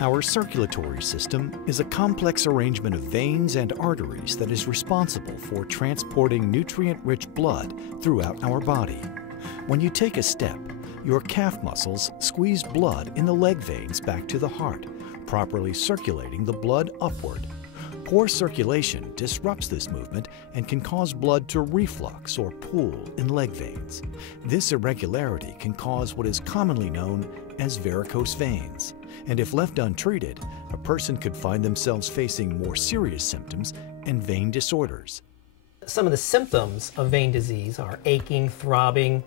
Our circulatory system is a complex arrangement of veins and arteries that is responsible for transporting nutrient-rich blood throughout our body. When you take a step, your calf muscles squeeze blood in the leg veins back to the heart, properly circulating the blood upward. Poor circulation disrupts this movement and can cause blood to reflux or pool in leg veins. This irregularity can cause what is commonly known as varicose veins, and if left untreated, a person could find themselves facing more serious symptoms and vein disorders. Some of the symptoms of vein disease are aching, throbbing,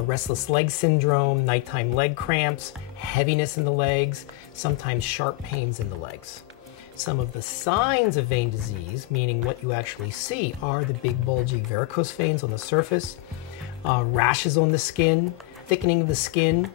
restless leg syndrome, nighttime leg cramps, heaviness in the legs, sometimes sharp pains in the legs. Some of the signs of vein disease, meaning what you actually see, are the big bulgy varicose veins on the surface, rashes on the skin, thickening of the skin.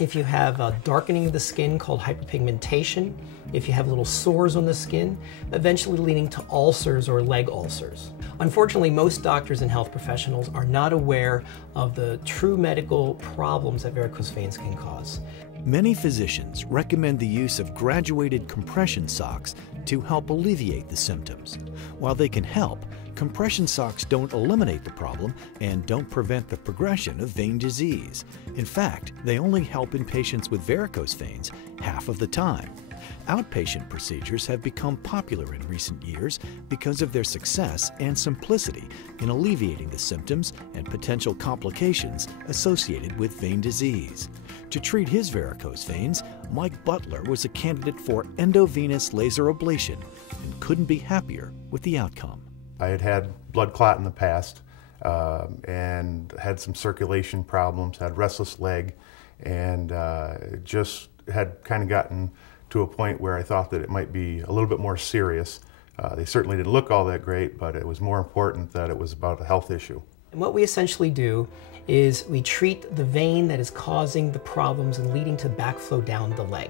If you have a darkening of the skin called hyperpigmentation, if you have little sores on the skin, eventually leading to ulcers or leg ulcers. Unfortunately, most doctors and health professionals are not aware of the true medical problems that varicose veins can cause. Many physicians recommend the use of graduated compression socks to help alleviate the symptoms. While they can help, compression socks don't eliminate the problem and don't prevent the progression of vein disease. In fact, they only help in patients with varicose veins half of the time. Outpatient procedures have become popular in recent years because of their success and simplicity in alleviating the symptoms and potential complications associated with vein disease. To treat his varicose veins, Mike Butler was a candidate for endovenous laser ablation and couldn't be happier with the outcome. I had had blood clot in the past and had some circulation problems, had restless leg, and just had kind of gotten to a point where I thought that it might be a little bit more serious. They certainly didn't look all that great, but it was more important that it was about a health issue. And what we essentially do is we treat the vein that is causing the problems and leading to backflow down the leg.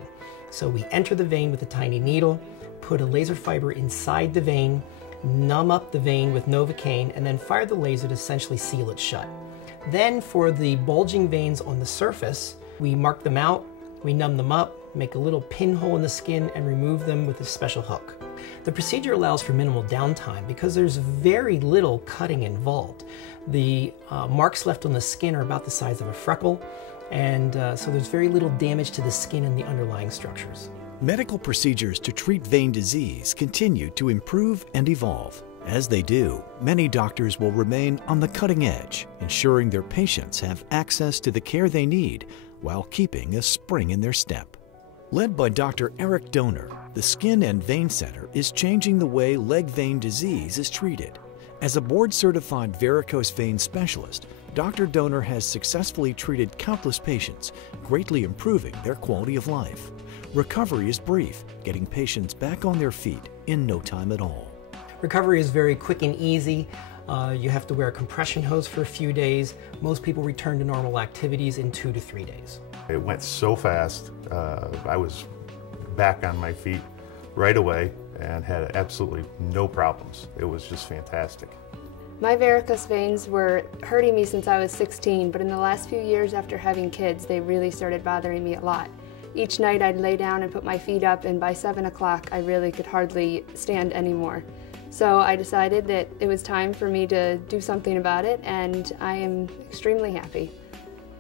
So we enter the vein with a tiny needle, put a laser fiber inside the vein, numb up the vein with Novocaine, and then fire the laser to essentially seal it shut. Then for the bulging veins on the surface, we mark them out, we numb them up, make a little pinhole in the skin, and remove them with a special hook. The procedure allows for minimal downtime because there's very little cutting involved. The marks left on the skin are about the size of a freckle, and so there's very little damage to the skin and the underlying structures. Medical procedures to treat vein disease continue to improve and evolve. As they do, many doctors will remain on the cutting edge, ensuring their patients have access to the care they need while keeping a spring in their step. Led by Dr. Eric Doner, the Skin and Vein Center is changing the way leg vein disease is treated. As a board-certified varicose vein specialist, Dr. Doner has successfully treated countless patients, greatly improving their quality of life. Recovery is brief, getting patients back on their feet in no time at all. Recovery is very quick and easy. You have to wear a compression hose for a few days. Most people return to normal activities in 2 to 3 days. It went so fast. I was back on my feet right away and had absolutely no problems. It was just fantastic. My varicose veins were hurting me since I was 16, but in the last few years after having kids, they really started bothering me a lot. Each night I'd lay down and put my feet up, and by 7 o'clock I really could hardly stand anymore. So I decided that it was time for me to do something about it, and I am extremely happy.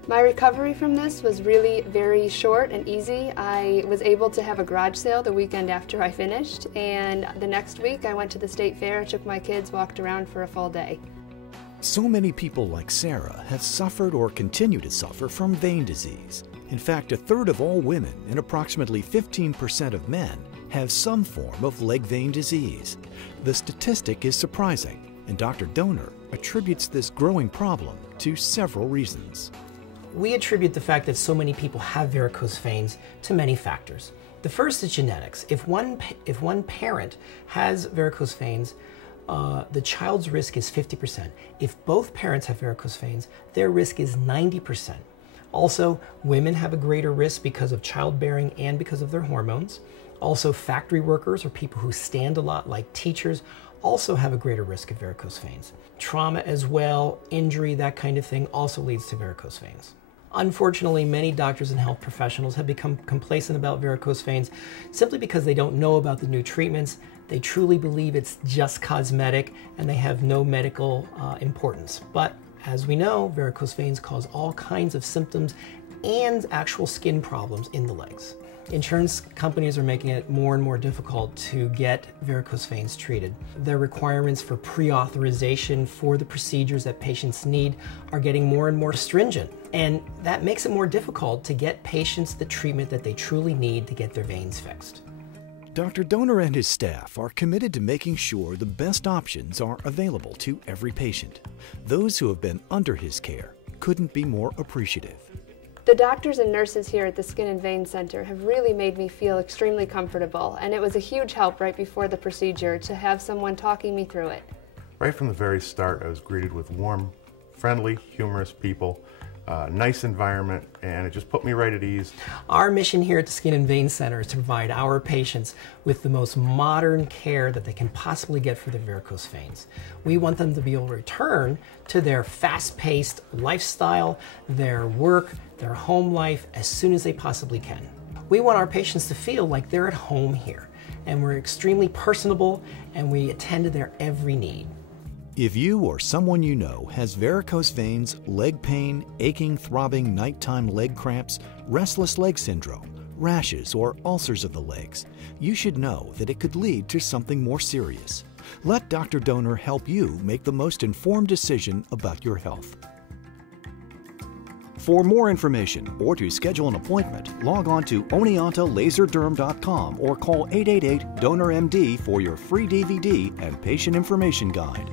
My recovery from this was really very short and easy. I was able to have a garage sale the weekend after I finished, and the next week I went to the state fair, took my kids, walked around for a full day. So many people like Sarah have suffered or continue to suffer from vein disease. In fact, 1/3 of all women and approximately 15% of men have some form of leg vein disease. The statistic is surprising, and Dr. Doner attributes this growing problem to several reasons. We attribute the fact that so many people have varicose veins to many factors. The first is genetics. If one parent has varicose veins, the child's risk is 50%. If both parents have varicose veins, their risk is 90%. Also, women have a greater risk because of childbearing and because of their hormones. Also, factory workers or people who stand a lot, like teachers, also have a greater risk of varicose veins. Trauma as well, injury, that kind of thing also leads to varicose veins. Unfortunately, many doctors and health professionals have become complacent about varicose veins simply because they don't know about the new treatments. They truly believe it's just cosmetic and they have no medical importance. But as we know, varicose veins cause all kinds of symptoms and actual skin problems in the legs. Insurance companies are making it more and more difficult to get varicose veins treated. Their requirements for pre-authorization for the procedures that patients need are getting more and more stringent, and that makes it more difficult to get patients the treatment that they truly need to get their veins fixed. Dr. Doner and his staff are committed to making sure the best options are available to every patient. Those who have been under his care couldn't be more appreciative. The doctors and nurses here at the Skin and Vein Center have really made me feel extremely comfortable, and it was a huge help right before the procedure to have someone talking me through it. Right from the very start, I was greeted with warm, friendly, humorous people, nice environment, and it just put me right at ease. Our mission here at the Skin and Vein Center is to provide our patients with the most modern care that they can possibly get for their varicose veins. We want them to be able to return to their fast-paced lifestyle, their work, their home life as soon as they possibly can. We want our patients to feel like they're at home here, and we're extremely personable and we attend to their every need. If you or someone you know has varicose veins, leg pain, aching, throbbing nighttime leg cramps, restless leg syndrome, rashes, or ulcers of the legs, you should know that it could lead to something more serious. Let Dr. Doner help you make the most informed decision about your health. For more information or to schedule an appointment, log on to oneontalaserdderm.com or call 888-DONOR-MD for your free DVD and patient information guide.